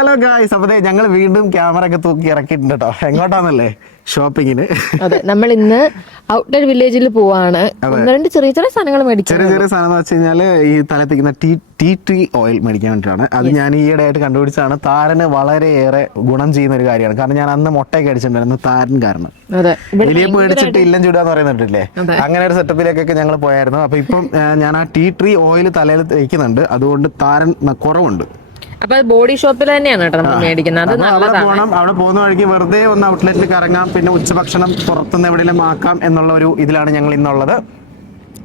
Hello guys അപ്പതേ ഞങ്ങൾ വീണ്ടും camera ഒക്കെ തൂക്കി ഇറക്കിയിട്ടുണ്ട് കേട്ടോ എങ്ങോട്ടാന്നല്ലേ? ഷോപ്പിങ്ങിന് അതെ നമ്മൾ ഇന്ന് ഔട്ട്ലെറ്റ് വില്ലേജിൽ പോവാണ്. രണ്ട് ചെറിയ ചെറിയ സാധനങ്ങൾ മേടിച്ചു ചെറിയ ചെറിയ സാധനം വെച്ച് കഴിഞ്ഞാൽ ഈ തലത്തിക്കുന്ന ടീ ടീ ട്രീ ഓയിൽ മേടിക്കാൻ വേണ്ടിയിട്ടാണ് അത് ഞാൻ ഈയിടെ ആയിട്ട് കണ്ടുപിടിച്ചാണ് താരന് വളരെയേറെ ഗുണം ചെയ്യുന്ന ഒരു കാര്യമാണ്. കാരണം ഞാൻ അന്ന് മുട്ടയൊക്കെ അടിച്ചിട്ടുണ്ടായിരുന്നു. താരൻ കാരണം. എലിയെ പേടിച്ചിട്ട് ഇല്ലം ചൂടാന്ന് പറയുന്നുണ്ടല്ലേ? അങ്ങനെ ഒരു സെറ്റപ്പിലേക്കൊക്കെ ഞങ്ങൾ പോയായിരുന്നു. അപ്പൊ ഇപ്പം ഞാൻ ആ ടീ ട്രീ ഓയിൽ തലയിൽ തേക്കുന്നുണ്ട്. അതുകൊണ്ട് താരൻ കുറവുണ്ട്. അപ്പൊ ബോഡി ഷോപ്പിൽ തന്നെയാണ് കേട്ടോ നമ്മൾ മേടിക്കുന്നത്. അത് അവിടെ നല്ലതാണ്. പോകണം അവിടെ പോകുന്ന വഴിക്ക് വെറുതെ ഒന്ന് ഔട്ട്ലെറ്റിൽ കറങ്ങാം. പിന്നെ ഉച്ചഭക്ഷണം പുറത്തുനിന്ന് എവിടെയെങ്കിലും ആക്കാം എന്നുള്ള ഒരു ഇതിലാണ് ഞങ്ങൾ ഇന്നുള്ളത്.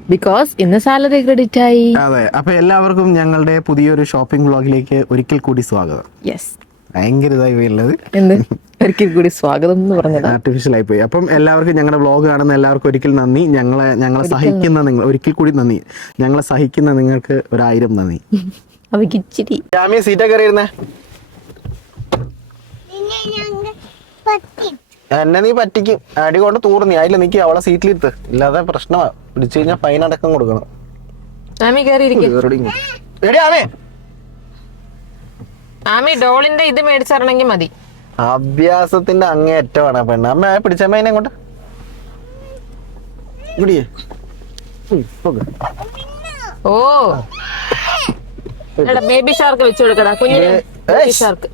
ബിക്കോസ് ഇന്ന് സാലറി ക്രെഡിറ്റ് ആയി. അതെ. അപ്പൊ എല്ലാവർക്കും ഞങ്ങളുടെ പുതിയൊരു ഷോപ്പിംഗ് വ്ളോഗിലേക്ക് ഒരിക്കൽ കൂടി സ്വാഗതം. യെസ് ഭയങ്കര ഇതായി ഉള്ളത് എന്ത്? ഒരിക്കൽ കൂടി സ്വാഗതം എന്ന് പറഞ്ഞതാ? ആർട്ടിഫിഷ്യൽ ആയി പോയി. അപ്പം എല്ലാവർക്കും ഞങ്ങളുടെ വ്ളോഗ് കാണുന്ന എല്ലാവർക്കും ഒരിക്കൽ നന്ദി. ഞങ്ങളെ ഞങ്ങളെ സഹിക്കുന്ന നിങ്ങൾ ഒരിക്കൽ കൂടി നന്ദി. ഞങ്ങളെ സഹിക്കുന്ന നിങ്ങൾക്ക് ഒരായിരം നന്ദി. അവയ്ക്ക് ഇച്ചിരി ജാമ്യ സീറ്റൊക്കെ കയറിയിരുന്നേ. എന്നെ നീ പറ്റിക്കും. അടി കൊണ്ട് തൂർന്നി അതിൽ നിൽക്കി അവളെ സീറ്റിലിരുത്ത് ഇല്ലാതെ പ്രശ്നമാ. പിടിച്ചു കഴിഞ്ഞാൽ ഫൈൻ അടക്കം കൊടുക്കണം. ആമി കയറിയിരിക്കും. എടി ആമേ ആമി ഡോളിന്റെ ഇത് മേടിച്ചിറണമെങ്കിൽ മതി. അഭ്യാസത്തിന്റെ അങ്ങേറ്റമാണ് പെണ്ണ്. അമ്മ പിടിച്ചമ്മ അതിനെ അങ്ങോട്ട് ഇവിടെയേ. ഓ. എടാ ബേബി ഷാർക്ക് വെച്ചു കൊടുക്കടാ. കുഞ്ഞിന് ബേബി ഏയ്. ഷാർക്ക്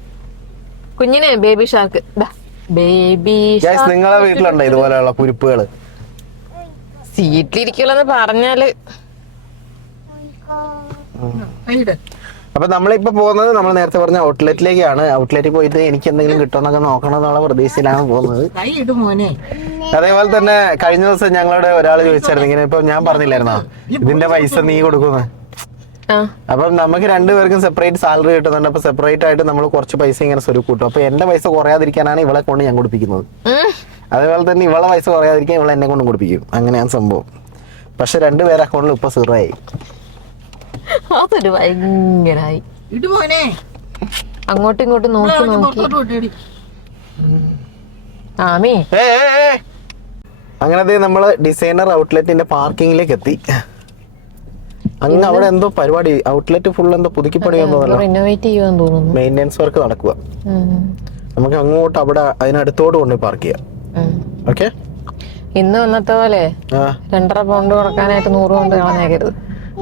കുഞ്ഞിന് ബേബി ഷാർക്ക് ബേബി Guys, നിങ്ങളെ വീട്ടിലുണ്ടോ ഇതുപോലെയുള്ള കുരിപ്പുകൾ? സീറ്റിലിരിക്കുള്ളന്ന് പറഞ്ഞാൽ. അപ്പൊ നമ്മളിപ്പോ പോകുന്നത് നമ്മൾ നേരത്തെ പറഞ്ഞ ഔട്ട്ലെറ്റിലേക്കാണ്. ഔട്ട്ലെറ്റിൽ പോയിട്ട് എനിക്ക് എന്തെങ്കിലും കിട്ടണമെന്നൊക്കെ നോക്കണം എന്നുള്ള പ്രതീക്ഷയിലാണ് പോകുന്നത്. അതേപോലെ തന്നെ കഴിഞ്ഞ ദിവസം ഞങ്ങളുടെ ഒരാൾ ചോദിച്ചായിരുന്നു ഇങ്ങനെ ഇപ്പൊ ഞാൻ പറഞ്ഞില്ലായിരുന്നോ? ഇതിന്റെ പൈസ നീ കൊടുക്കുന്നു ആ അപ്പം നമുക്ക് രണ്ടുപേർക്കും സെപ്പറേറ്റ് സാലറി കിട്ടുന്നുണ്ട്. അപ്പൊ സെപ്പറേറ്റ് ആയിട്ട് നമ്മൾ കുറച്ച് പൈസ ഇങ്ങനെ സ്വരു കൂട്ടും. അപ്പൊ എന്റെ പൈസ കുറയാതിരിക്കാനാണ് ഇവളെ കൊണ്ട് ഞാൻ കൊടുപ്പിക്കുന്നത്. അതേപോലെ തന്നെ ഇവളെ പൈസ കുറയാതിരിക്കാൻ ഇവളെ എന്നെ കൊണ്ട് കൊടുപ്പിക്കും. അങ്ങനെയാണ് സംഭവം. പക്ഷെ രണ്ടുപേരെ അക്കൗണ്ടിൽ ഇപ്പൊ സീറോ ആയി. അതൊരു ഭയങ്കരായി. അങ്ങോട്ടും ഇങ്ങോട്ടും നോക്കി നോക്കി. ആമി. അങ്ങനെ ദേ നമ്മൾ ഡിസൈനർ ഔട്ട്ലെറ്റിന്റെ പാർക്കിങ്ങിലേക്ക് എത്തി. അങ്ങ് അവിടെ എന്തോ പരിപാടി ഔട്ട്ലെറ്റ് ഫുൾ എന്തോ പുതുക്കി ചെയ്യുവാന്ന് തോന്നുന്നു. മെയിന്റെനൻസ് വർക്ക് നടക്കുക. നമുക്ക് അങ്ങോട്ട് അവിടെ അതിനടുത്തോട്ട് കൊണ്ടുപോയി പാർക്ക് ചെയ്യാം. ഓക്കെ ഇന്ന് വന്നത്തെ പോലെ രണ്ടര പൗണ്ട് കൊടുക്കാനായിട്ട് നൂറ് പൗണ്ട് കളഞ്ഞേക്കരുത്.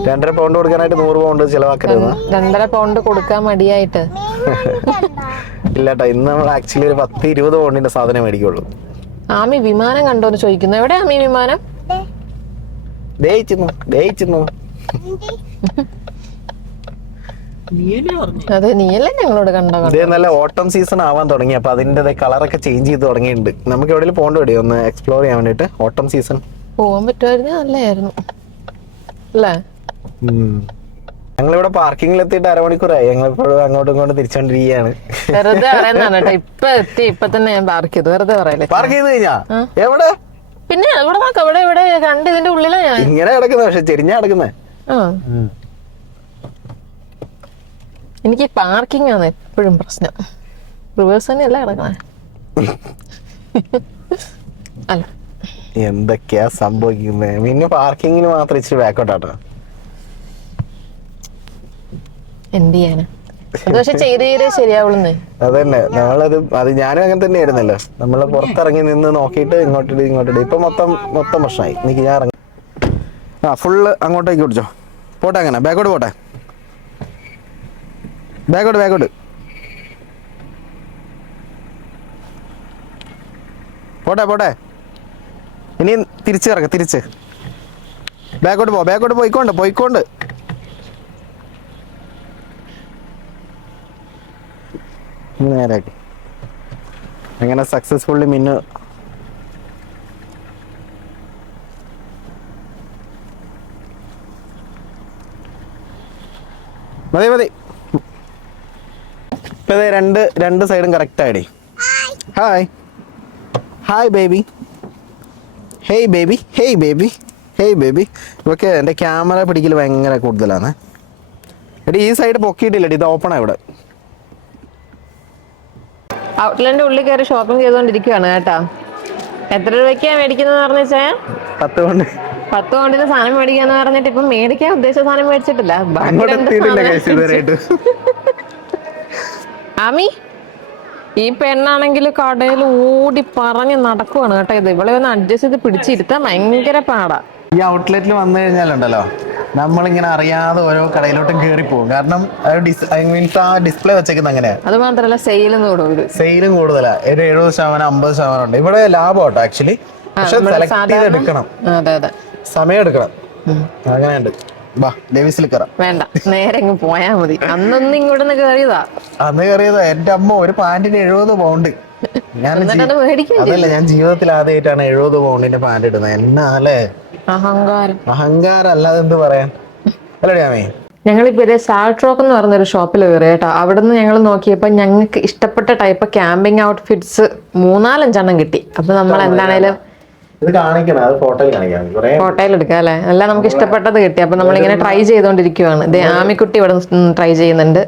രണ്ടര പൗണ്ട് കൊടുക്കാനായിട്ട് നൂറ് പൗണ്ട് ചിലവാക്കരുത്. രണ്ടര പൗണ്ട് കൊടുക്കാൻ മടിയായിട്ട്. ഇല്ലട്ടാ ഇന്ന് നമ്മൾ ആക്ച്വലി ഒരു പത്ത് ഇരുപത് പൗണ്ടിന്റെ സാധനം മേടിക്കുള്ളൂ. ആമി വിമാനം കണ്ടോന്ന് ചോദിക്കുന്നു. എവിടെ ആമി വിമാനം? ദയിച്ചിരുന്നു ദയിച്ചിരുന്നു അതെ നീയല്ലേ ഞങ്ങളോട് കണ്ടോ ഇതേ നല്ല ഓട്ടം സീസൺ ആവാൻ തുടങ്ങി. അപ്പൊ അതിന്റെ കളറൊക്കെ ചേഞ്ച് ചെയ്ത് തുടങ്ങിയിട്ടുണ്ട്. നമുക്ക് എവിടെയും പോകണ്ട വേണ്ടി ഒന്ന് എക്സ്പ്ലോർ ചെയ്യാൻ വേണ്ടിട്ട് ഓട്ടം സീസൺ പോകാൻ പറ്റുമായിരുന്നു നല്ലായിരുന്നു അല്ലേ? ഞങ്ങളിവിടെ പാർക്കിംഗിൽ എത്തിയിട്ട് അരമണിക്കൂറായി. ഞങ്ങളിപ്പോഴും അങ്ങോട്ടും ഇങ്ങോട്ടും തിരിച്ചോണ്ടിരിക്കുകയാണ്. വെറുതെ പറയുന്നതാണ് കേട്ടോ. ഇപ്പൊ എത്തി. ഇപ്പൊ തന്നെ ഞാൻ പാർക്ക് ചെയ്തു. വെറുതെ പറയല്ലേ. പാർക്ക് ചെയ്ത് കഴിഞ്ഞാ? എവിടെ? പിന്നെ ഇവിടെ നോക്കാം. ഇവിടെ ഇവിടെ. കണ്ട് ഇതിന്റെ ഉള്ളിലാ ഞാൻ. ഇങ്ങനെ കിടക്കുന്ന. പക്ഷെ ചെരിഞ്ഞാ കിടക്കുന്നത് ആ എനിക്ക് പാർക്കിംഗ് ആണ് എപ്പോഴും പ്രശ്നം. റിവേഴ്സ് തന്നെ അല്ല കിടക്കണേ? അല്ല. എന്തൊക്കെയാ സംഭവിക്കുന്നത് പിന്നെ പാർക്കിങ്ങിന് മാത്രം ഇച്ചിരി ബാക്കോട്ടാട്ടോ എന്ത് ചെയ്യാനാ? പക്ഷെ ചെയ്ത് ചെയ്ത് ശരിയാവുള്ളൂ അതന്നെ. നമ്മളത് അത് ഞാനും അങ്ങനെ തന്നെ ആയിരുന്നല്ലോ നമ്മൾ പുറത്തിറങ്ങി നിന്ന് നോക്കിയിട്ട് ഇങ്ങോട്ടിട്ട് ഇങ്ങോട്ടിട്ട് ഇപ്പൊ മൊത്തം മൊത്തം പ്രശ്നമായി. എനിക്ക് ഞാൻ ഇറങ്ങി ആ ഫുള്ള് അങ്ങോട്ടേക്ക് പിടിച്ചോ. പോട്ടെ അങ്ങനെ ബാക്കോട്ട് പോട്ടെ. ബാക്കോട്ട് ബാക്കോട്ട് പോട്ടെ പോട്ടെ. ഇനി തിരിച്ച് ഇറങ്ങ തിരിച്ച്. ബാക്കോട്ട് പോ ബാക്കോട്ട് പോയിക്കോണ്ട് പോയിക്കോണ്ട്. നേരാക്കി. അങ്ങനെ സക്സസ്ഫുള്ളി മിന്നു മതി മതി. ഇപ്പൊ രണ്ട് രണ്ട് സൈഡും correct ആയിടേ. Hi hi baby hey baby hey baby hey baby ഇവക്ക് എന്റെ ക്യാമറ പിടിക്കൽ ഭയങ്കര കൂടുതലാണ്. എടി ഈ സൈഡ് പൊക്കിയിട്ടില്ലടി ഇത് ഓപ്പണാണ് ഇവിടെ. ഔട്ട്ലൻഡ് ഉള്ളിൽ കയറി ഷോപ്പിംഗ് ചെയ്തുകൊണ്ടിരിക്കുകയാണ് കേട്ടോ. എത്ര രൂപയ്ക്കാണ് മേടിക്കുന്നത് പറഞ്ഞു വെച്ചാൽ പത്ത് കൊണ്ട് പത്ത് പൗണ്ടിന് സാധനം മേടിക്കാന്ന് പറഞ്ഞിട്ട് ഇപ്പൊ മേടിക്കാൻ ഉദ്ദേശിച്ച സാധനം മേടിച്ചിട്ടില്ല. ആമി ഈ പെണ്ണാണെങ്കിൽ കടയിൽ ഓടി പറഞ്ഞ് നടക്കുവാണ് കേട്ടോ ഇത്. ഇവളെ ഒന്ന് അഡ്ജസ്റ്റ് ചെയ്ത് പിടിച്ചിരുത്താൻ ഭയങ്കര പാടാ. ഈ ഔട്ട്ലെറ്റിൽ വന്നു കഴിഞ്ഞാലുണ്ടല്ലോ നമ്മളിങ്ങനെ അറിയാതെ ഓരോ കടയിലോട്ടും കേറി പോകും. കാരണം മീൻസ് ആ ഡിസ്പ്ലേ വെച്ചേക്കുന്നത് അങ്ങനെ അത് മാത്രമല്ല സെയിലും കൂടും ഇത് സെയിലും കൂടുതലാ. ഒരു എഴുപത് ശതമാനം അമ്പത് ശതമാനം ഉണ്ട്. ഇവിടെ ലാഭം ആക്ച്വലി പക്ഷെ സെലക്ട് ചെയ്ത് എടുക്കണം. അതെ അതെ. സമയം എടുക്കണം അങ്ങനെയുണ്ട്. വേണ്ട നേരെ പോയാ മതി. അന്നൊന്നും ഇങ്ങോട്ടൊന്ന് കേറിയതാ. അന്ന് കേറിയതാ. എന്റെ അമ്മ ഒരു പാന്റിന് എഴുപത് പൗണ്ട്. ഞാൻ അതല്ല ഞാൻ ജീവിതത്തിൽ ആദ്യമായിട്ടാണ് എഴുപത് പൗണ്ടിന്റെ പാന്റ് ഇടുന്നത്. എന്നാലേ അഹങ്കാരം. അഹങ്കാരം അല്ലാതെ എന്ത് പറയാൻ? അല്ലടി അമ്മേ ഞങ്ങളിപ്പോ സാൾട്ട് റോക്ക് എന്ന് പറഞ്ഞൊരു ഷോപ്പിൽ കയറി കേട്ടോ. അവിടെ നിന്ന് ഞങ്ങൾ നോക്കിയപ്പോൾ ഞങ്ങൾക്ക് ഇഷ്ടപ്പെട്ട ടൈപ്പ് ക്യാമ്പിംഗ് ഔട്ട്ഫിറ്റ്സ് മൂന്നാലഞ്ചെണ്ണം കിട്ടി. അപ്പൊ നമ്മൾ എന്താണേലും ഇത് കാണിക്കണം അത് ഫോട്ടോയിൽ കാണിക്കാം. കുറേ ഫോട്ടോയിൽ എടുക്കാം അല്ലേ? അല്ല നമുക്ക് ഇഷ്ടപ്പെട്ടത് കിട്ടി. അപ്പൊ നമ്മളിങ്ങനെ ട്രൈ ചെയ്തോണ്ടിരിക്കുവാണ്. ഇതേ ആമിക്കുട്ടി ഇവിടെ ട്രൈ ചെയ്യുന്നുണ്ട്.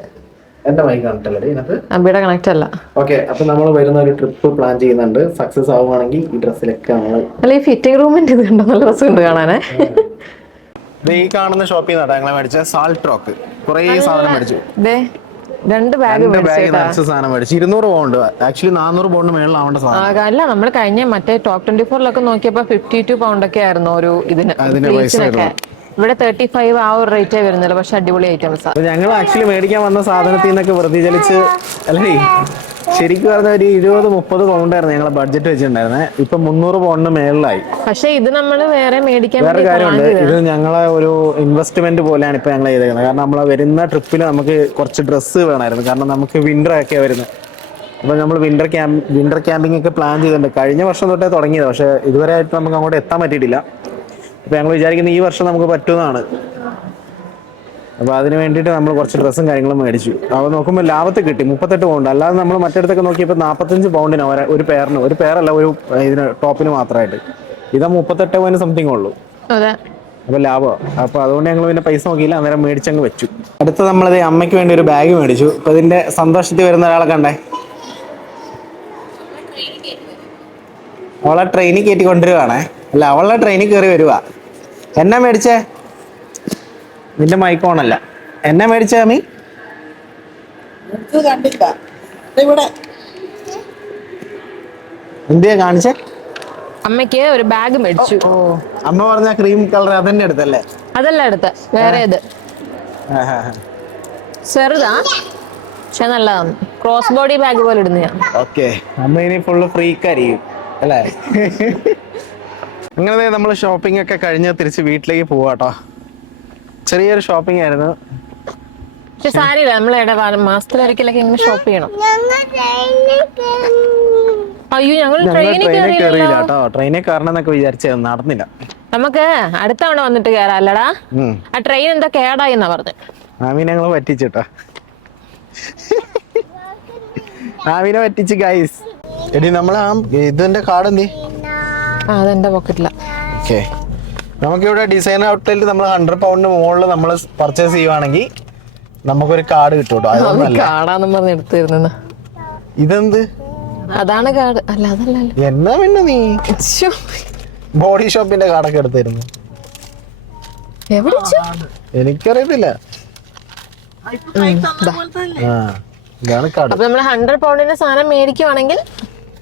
എന്റെ മൈക്ക് കണ്ടിട്ടല്ലേ ഇതിനകത്ത്? അബിയുടെ കണക്ട് അല്ല. ഓക്കെ അപ്പൊ നമ്മൾ വരുന്ന ഒരു ട്രിപ്പ് പ്ലാൻ ചെയ്യുന്നുണ്ട്. സക്സസ് ആവുകയാണെങ്കിൽ ഈ ഡ്രസ്സിലൊക്കെ നമ്മൾ അല്ല ഈ ഫിറ്റിംഗ് റൂമിന്റെ ഇത് കണ്ടോ? നല്ല രസമുണ്ട് കാണാനേ. ഈ കാണുന്ന ഷോപ്പിൽ നിന്നാണ് ഞങ്ങൾ മേടിച്ച സാൾട്ട് റോക്ക് കുറേ സാധനം മേടിച്ചു. ദേ രണ്ട് ബാഗ് നിറച്ച സാധനം മേടിച്ചു. ഇരുന്നൂറ് പൗണ്ട് ആക്ച്വലി നാനൂറ് പൗണ്ട് മേളിലാവേണ്ട സാധനം. അല്ല നമ്മൾ കഴിഞ്ഞ മറ്റേ ടോപ്പ് ട്വന്റി ഫോറിലൊക്കെ നോക്കിയപ്പോ ഫിഫ്റ്റി ടു പൗണ്ട് ഒക്കെ ആയിരുന്നു ഒരു ഇതിന് അതിന്റെ പൈസ ഇവിടെ തേർട്ടി ഫൈവ് ആ ഒരു റേറ്റേ വരുന്നില്ല പക്ഷെ അടിപൊളി ഐറ്റംസ് ഞങ്ങൾ ആക്ച്വലി മേടിക്കാൻ വന്ന സാധനത്തിൽ നിന്നൊക്കെ പ്രതിചലിച്ച് അല്ലേ? ശരിക്കും പറഞ്ഞ ഒരു ഇരുപത് മുപ്പത് പൗണ്ടായിരുന്നു ഞങ്ങളെ ബഡ്ജറ്റ് വെച്ചിട്ടുണ്ടായിരുന്നത് ഇപ്പൊ മുന്നൂറ് പൗണ്ടിന് മേളിലായി. പക്ഷെ ഇത് നമ്മൾ വേറെ മേടിക്കാൻ വേറെ കാര്യമുണ്ട്. ഇത് ഞങ്ങളെ ഒരു ഇൻവെസ്റ്റ്മെന്റ് പോലെയാണ് ഇപ്പൊ ഞങ്ങൾ ചെയ്തേക്കുന്നത്. കാരണം നമ്മളെ വരുന്ന ട്രിപ്പിൽ നമുക്ക് കുറച്ച് ഡ്രസ്സ് വേണമായിരുന്നു. കാരണം നമുക്ക് വിന്റർ ഒക്കെ വരുന്നത് അപ്പൊ നമ്മൾ വിന്റർ ക്യാമ്പ് വിന്റർ ക്യാമ്പിംഗ് ഒക്കെ പ്ലാൻ ചെയ്തിട്ടുണ്ട്. കഴിഞ്ഞ വർഷം തൊട്ടേ തുടങ്ങിയത്. പക്ഷെ ഇതുവരെ ആയിട്ട് നമുക്ക് അങ്ങോട്ട് എത്താൻ പറ്റിയിട്ടില്ല. അപ്പൊ ഞങ്ങൾ വിചാരിക്കുന്നത് ഈ വർഷം നമുക്ക് പറ്റുന്നതാണ് അപ്പോൾ അതിന് വേണ്ടിയിട്ട് നമ്മൾ കുറച്ച് ഡ്രസ്സും കാര്യങ്ങളും മേടിച്ചു. അപ്പോൾ നോക്കുമ്പോൾ ലാഭത്തിൽ കിട്ടി മുപ്പത്തെട്ട് പൗണ്ട്. അല്ലാതെ നമ്മൾ മറ്റിടത്തൊക്കെ നോക്കിയപ്പോൾ നാൽപ്പത്തഞ്ച് പൗണ്ടിന് ഒരു ഒരു പേരിന് ഒരു പേരല്ല ഒരു ഇതിന് ടോപ്പിന് മാത്രമായിട്ട് ഇതാ മുപ്പത്തെട്ട് പോയിന്റ് സംതിങ് ഉള്ളൂ. അതെ. അപ്പൊ ലാഭമാണ് അപ്പോൾ അതുകൊണ്ട് ഞങ്ങൾ പിന്നെ പൈസ നോക്കിയില്ല അന്നേരം മേടിച്ചങ്ങ് വെച്ചു. അടുത്ത നമ്മളത് അമ്മയ്ക്ക് വേണ്ടി ഒരു ബാഗ് മേടിച്ചു. അപ്പോൾ ഇതിന്റെ സന്തോഷത്തിൽ വരുന്ന ഒരാളെ കണ്ടേ. അവളെ ട്രെയിനിൽ കയറ്റി കൊണ്ടുവരുവാണേ. അല്ല അവളുടെ ട്രെയിനിൽ കയറി വരുവാ. എന്നെ മേടിച്ചേ? നിന്റെ മൈക്കോണല്ല എന്നെ മേടിച്ചേ അമ്മി? എന്തിയാ കാണിച്ചേ? അമ്മയ്ക്ക് ഒരു ബാഗ് മേടിച്ചു. അമ്മ പറഞ്ഞ ക്രീം കളർ അതന്നെ എടുത്തല്ലേ? അതല്ല എടുത്ത. വേറെ ഇത്. ചെറുതാ. പക്ഷെ നല്ലതാണ്. ക്രോസ് ബോഡി ബാഗ് പോലെ ഇടുന്ന ഞാൻ. ഓക്കെ. അമ്മ ഇനി ഫുള്ള് ഫ്രീക്കായിരിക്കും അല്ലേ? അങ്ങനെ നമ്മൾ ഷോപ്പിംഗ് ഒക്കെ കഴിഞ്ഞ് തിരിച്ച് വീട്ടിലേക്ക് പോവാട്ടോ. ചെറിയൊരു ഷോപ്പിംഗ് ആയിരുന്നു. പക്ഷെ സാരിയില്ല നമ്മളെവിടെ മാസത്തിലൊരിക്കലൊക്കെ ഇങ്ങനെ ഷോപ്പ് ചെയ്യണം. ട്രെയിനിൽ. അയ്യോ ഞങ്ങൾ കയറിയില്ല കേട്ടോ ട്രെയിനിൽ കയറണം എന്നൊക്കെ വിചാരിച്ചത് നടന്നില്ല. നമുക്ക് അടുത്ത തവണ വന്നിട്ട് കയറാം അല്ലടാ ആ ട്രെയിൻ എന്താ കേടായി എന്നാ ആമീനെ ഞങ്ങൾ പറ്റിച്ചിട്ടോ. ആമീനെ പറ്റിച്ച് ഗൈസ് എടി നമ്മൾ ആ ഇതിന്റെ കാർഡ് എന്തി? ആ അതെന്റെ പോക്കറ്റില ഓക്കെ നമുക്കിവിടെ ഡിസൈൻ ഔട്ട്ലെറ്റ് നമ്മൾ ഹൺഡ്രഡ് പൗണ്ടിന് മുകളിൽ നമ്മൾ പർച്ചേസ് ചെയ്യുവാണെങ്കിൽ നമുക്കൊരു കാർഡ് കിട്ടും കേട്ടോ അതൊന്നല്ല. കാടാന്നും പറഞ്ഞ് എടുത്തിരുന്ന ഇതെന്ത്? അതാണ് കാട് അല്ല അതല്ലല്ലോ എന്നാ പിന്നെ നീ? ശ്ശോ. ബോഡി ഷോപ്പിന്റെ കാർഡൊക്കെ എടുത്തിരുന്നു. എവിടെ ഛെ? എനിക്കറിയത്തില്ല. ആ ഇതാണ് കാർഡ് അപ്പൊ നമ്മൾ ഹൺഡ്രഡ് പൗണ്ടിന്റെ സാധനം മേടിക്കുവാണെങ്കിൽ?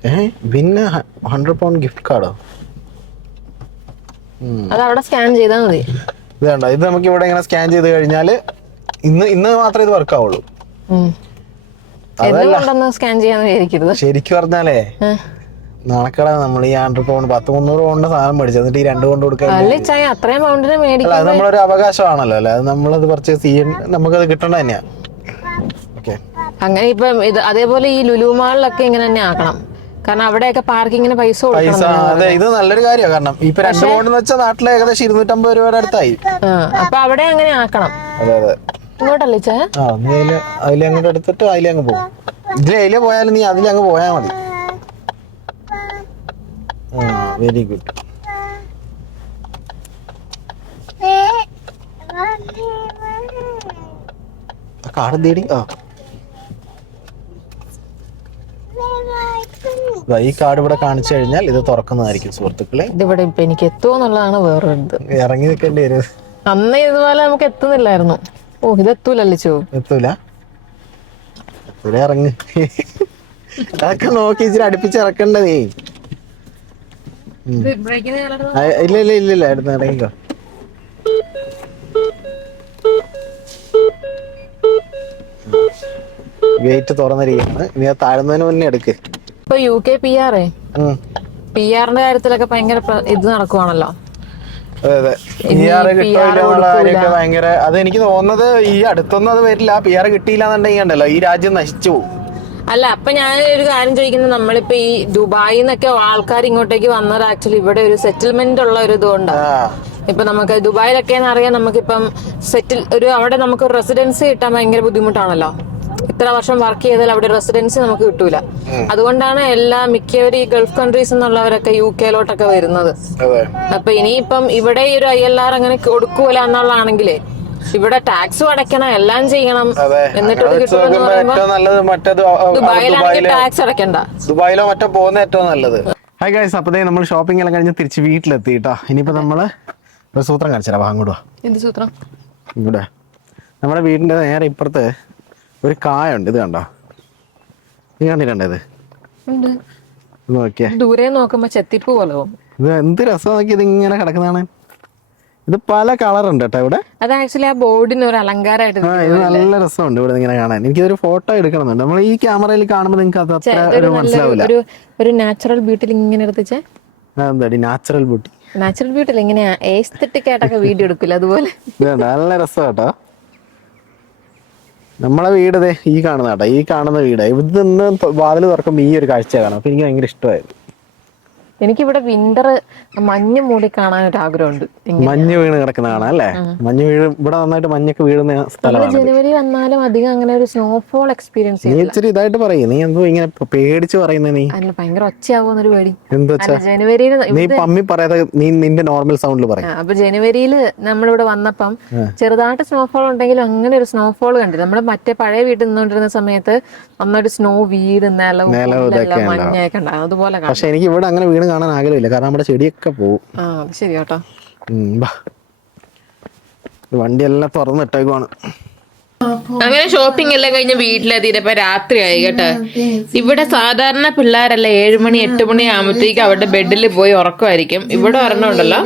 ഏ പിന്നെ ഹൺഡ്രഡ് പൗണ്ട് ഗിഫ്റ്റ് കാർഡോ അത് അവിടെ സ്കാൻ ചെയ്താൽ മതി. ഇത് കണ്ടോ ഇത് നമുക്ക് ഇവിടെ ഇങ്ങനെ സ്കാൻ ചെയ്ത് കഴിഞ്ഞാൽ ഇന്ന് ഇന്ന് മാത്രമേ ഇത് വർക്ക് ആവുള്ളൂ. എന്തുകൊണ്ടൊന്ന് സ്കാൻ ചെയ്യാന്ന് വിചാരിക്കരുത്. ശരിക്കും പറഞ്ഞാലേ. നാണക്കട നമ്മൾ ഈ ആൻഡ്രോ പൗണ്ട് പത്ത് മുന്നൂറ് പൗണ്ട് സാധനം മേടിച്ചു എന്നിട്ട് ഈ രണ്ട് കൊണ്ട് കൊടുക്കാൻ അത്രയും പൗണ്ടിന് അല്ല മേടിക്കും അത് നമ്മളൊരു അവകാശമാണല്ലോ അല്ലെ? അത് നമ്മളത് പർച്ചേസ് ചെയ്യാൻ നമുക്കത് കിട്ടേണ്ട തന്നെയാ. അങ്ങനെ ഇപ്പൊ ഇത് അതേപോലെ ഈ ലുലു മാളിലൊക്കെ ഇങ്ങനെ തന്നെ ആക്കണം. കാരണം അവിടെയൊക്കെ പാർക്കിങ്ങിന് പൈസ പൈസ അതെ ഇത് നല്ലൊരു കാര്യമാണ്. കാരണം ഇപ്പൊ രണ്ട് പൗണ്ട് എന്ന് വെച്ചാൽ നാട്ടിലെ ഏകദേശം ഇരുന്നൂറ്റമ്പത് രൂപയുടെ അടുത്തായി. അപ്പൊ അവിടെ അങ്ങനെ ആക്കണം. അതെ അതെ. ഇങ്ങോട്ടല്ലേ ചായ ആ നീ അതിൽ അതിലെ അങ്ങോട്ട് എടുത്തിട്ട് അതിലെ അങ്ങ് പോകും. ഇതിലെ അതിലെ പോയാലും നീ അതിലെ അങ്ങ് പോയാൽ മതി. ആ വെരി ഗുഡ്. കാർഡ് തേടി ആ. ഈ കാർഡ് ഇവിടെ കാണിച്ചു കഴിഞ്ഞാൽ ഇത് തുറക്കുന്നതായിരിക്കും സുഹൃത്തുക്കളെ. ഇതിവിടെ ഇപ്പൊ എനിക്ക് എത്തുമോ എന്നുള്ളതാണ് വേറൊരു ഇത്. ഇറങ്ങി നിൽക്കേണ്ടി വരും. അന്ന് ഇതുപോലെ നമുക്ക് എത്തുന്നില്ലായിരുന്നു. ഓ ഇത് എത്തൂലല്ലേ ചോ? എത്തൂല. ഇറങ്ങ്. അതൊക്കെ നോക്കി ഇച്ചിരി അടുപ്പിച്ച് ഇറക്കണ്ടതേ ഇല്ല ഇല്ല ഇല്ല ഇല്ല എടുത്ത് ഇറങ്ങിക്കോ. ഗേറ്റ് തുറന്നിരിക്കുകയാണ്. ഇനി താഴുന്നതിന് മുന്നേ എടുക്ക്. ഇപ്പൊ യു കെ പി ആറേ പി ആറിന്റെ കാര്യത്തിലൊക്കെ ഭയങ്കര ഇത് നടക്കുവാണല്ലോ. പി ഇനി ആർ PR കിട്ടില്ല കാര്യമൊക്കെ ഭയങ്കര അത് എനിക്ക് തോന്നുന്നത് ഈ അടുത്തൊന്നും അത് വരില്ല. പി ആർ കിട്ടിയില്ല എന്നുണ്ടെങ്കിൽ ഉണ്ടല്ലോ ഈ രാജ്യം നശിച്ചു പോകും. അല്ല അപ്പൊ ഞാൻ ഒരു കാര്യം ചോദിക്കുന്നത് നമ്മളിപ്പോ ഈ ദുബായിൽ നിന്നൊക്കെ ആൾക്കാർ ഇങ്ങോട്ടേക്ക് വന്നത് ആക്ച്വലി ഇവിടെ ഒരു സെറ്റിൽമെന്റ് ഉള്ള ഒരു ഇതുകൊണ്ട്. ഇപ്പൊ നമുക്ക് ദുബായിലൊക്കെ അറിയാം നമുക്കിപ്പം സെറ്റിൽ ഒരു അവിടെ നമുക്ക് റെസിഡൻസി കിട്ടാൻ ഭയങ്കര ബുദ്ധിമുട്ടാണല്ലോ. ഇത്ര വർഷം വർക്ക് ചെയ്താൽ അവിടെ റെസിഡൻസി നമുക്ക് കിട്ടൂല. അതുകൊണ്ടാണ് എല്ലാ മിക്കവരും ഈ ഗൾഫ് കൺട്രീസ് എന്നുള്ളവരൊക്കെ യു കെയിലോട്ടൊക്കെ വരുന്നത്. അതെ. അപ്പൊ ഇനിയിപ്പം ഇവിടെ ഈ ഒരു ഐ എൽ ആർ അങ്ങനെ കൊടുക്കൂല എന്നുള്ളതാണെങ്കിലേ ഇവിടെ ടാക്സ് അടയ്ക്കണം എല്ലാം ചെയ്യണം. എന്നിട്ട് ഏറ്റവും നല്ലത് മറ്റേത് ദുബായിലാണെങ്കിൽ ടാക്സ് അടയ്ക്കണ്ട. ദുബായിലോ മറ്റോ പോകുന്ന ഏറ്റവും നല്ലത്. ഹായ് ഗൈസ് അപ്പതേ നമ്മൾ ഷോപ്പിംഗ് എല്ലാം കഴിഞ്ഞ് തിരിച്ച് വീട്ടിലെത്തി കേട്ടോ ഇനിയിപ്പോ നമ്മൾ ഒരു സൂത്രം കാണിച്ചുതരാം വാ അങ്ങോട്ട് എന്ത് സൂത്രം? ഇവിടെ. നമ്മുടെ വീടിന്റെ നേരെ ഇപ്പുറത്ത് ഒരു കായുണ്ട് ഇത് കണ്ടോ? നീ കണ്ടിട്ടുണ്ടോ ഇത്? ഉണ്ട്. ഇത് നോക്കിയേ. ദൂരെ നോക്കുമ്പോ ചെത്തിപ്പ് പോലെ ഇത് എന്ത് രസം നോക്കി ഇത് ഇങ്ങനെ കിടക്കുന്നതാണ്. ഇത് പല കളർ ഉണ്ട് കേട്ടോ ഇവിടെ. അത് ആക്ച്വലി ആ ബോർഡിന് ഒരു അലങ്കാരമായിട്ട് ഇത് നല്ല രസമുണ്ട് ഇവിടെ ഇങ്ങനെ കാണാൻ. എനിക്ക് ഒരു ഫോട്ടോ എടുക്കണമെന്നുണ്ട്. നമ്മൾ ഈ ക്യാമറയിൽ കാണുമ്പോൾ നിങ്ങൾക്ക് അത് അത്ര ഒരു മനസ്സിലാവില്ല. ഒരു ഒരു നാച്ചുറൽ ബ്യൂട്ടിയിൽ ഇങ്ങനെ എന്താടി? നാച്ചുറൽ ബ്യൂട്ടി നാച്ചുറൽ ബ്യൂട്ടിയിൽ ഇങ്ങനെ ഏസ്തെറ്റിക് ആയിട്ടൊക്കെ വീഡിയോ എടുക്കില്ല അതുപോലെ? നല്ല രസം കേട്ടോ. നമ്മളെ വീട് ഈ കാണുന്ന കേട്ടോ ഈ കാണുന്ന വീട്. ഇത് നിന്ന് വാതിൽ തുറക്കുമ്പോൾ ഈ ഒരു കാഴ്ച കാണാം അപ്പൊ എനിക്ക് ഭയങ്കര ഇഷ്ടമായിരുന്നു. എനിക്കിവിടെ വിന്റർ മഞ്ഞ് മൂടി കാണാൻ ഒരു ആഗ്രഹമുണ്ട്. മഞ്ഞ് വീണ് കിടക്കുന്ന കാണാം അല്ലേ? മഞ്ഞ് വീഴ് ഇവിടെ നന്നായിട്ട് മഞ്ഞൊക്കെ വീഴുന്ന സ്ഥലമാണ് ജനുവരി വന്നാലും അധികം അങ്ങനെ ഒരു സ്നോഫോൾ എക്സ്പീരിയൻസ് നീ ഇച്ചിരി ഇതായിട്ട് പറയും. നീ എന്തോ ഇങ്ങനെ പേടിച്ച് പറയുന്നത് നീ. അല്ല ഭയങ്കര ഒച്ചയാവുമെന്നൊരു പേടി. എന്താ ജനുവരിയിൽ നീ പമ്മി പറയാതെ നീ നിന്റെ നോർമൽ സൗണ്ടിൽ പറയും. അപ്പൊ ജനുവരിയിൽ നമ്മളിവിടെ വന്നപ്പം ചെറുതായിട്ട് സ്നോഫോൾ ഉണ്ടെങ്കിലും അങ്ങനെ ഒരു സ്നോഫോൾ കണ്ടില്ല നമ്മൾ മറ്റേ പഴയ വീട്ടിൽ നിന്നുകൊണ്ടിരുന്ന സമയത്ത് നന്നായിട്ട് സ്നോ വീട് നിലവും മഞ്ഞയൊക്കെ ഉണ്ടാകും അതുപോലെ പക്ഷെ എനിക്ക് ഇവിടെ അങ്ങനെ വീണ് കാണാൻ ആഗ്രഹമില്ല. കാരണം നമ്മുടെ ചെടിയൊക്കെ പോകും ആ അത് ശരി കേട്ടോ ഉം, ബാ. ഇത് വണ്ടിയെല്ലാം തുറന്നിട്ടേക്കുവാണ്. അങ്ങനെ ഷോപ്പിംഗ് എല്ലാം കഴിഞ്ഞ് വീട്ടിലെത്തിയിട്ടപ്പോ രാത്രിയായി കേട്ടോ. ഇവിടെ സാധാരണ പിള്ളേരല്ല ഏഴുമണി എട്ട് മണി ആകുമ്പോഴത്തേക്ക് അവരുടെ ബെഡിൽ പോയി ഉറക്കുമായിരിക്കും. ഇവിടെ ഒരെണ്ണമുണ്ടല്ലോ.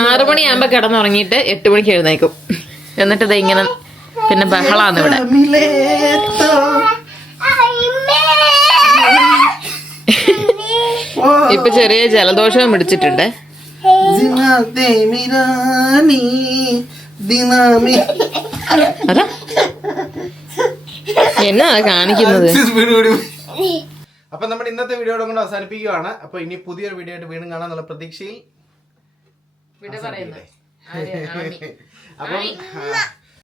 ആറു മണിയാകുമ്പോ കിടന്നുറങ്ങിയിട്ട് എട്ട് മണിക്ക് എഴുന്നേക്കും. എന്നിട്ട് ഇങ്ങനെ പിന്നെ ബഹളാന്ന് ഇവിടെ. ഇപ്പൊ ചെറിയ ജലദോഷവും പിടിച്ചിട്ടുണ്ട്. അതാ. എന്നാ കാണിക്കുന്നത്? അപ്പൊ നമ്മുടെ ഇന്നത്തെ വീഡിയോ കൊണ്ട് അവസാനിപ്പിക്കുകയാണ്. അപ്പൊ ഇനി പുതിയൊരു വീഡിയോ ആയിട്ട് വീണ്ടും കാണാന്നുള്ള പ്രതീക്ഷയിൽ അപ്പൊ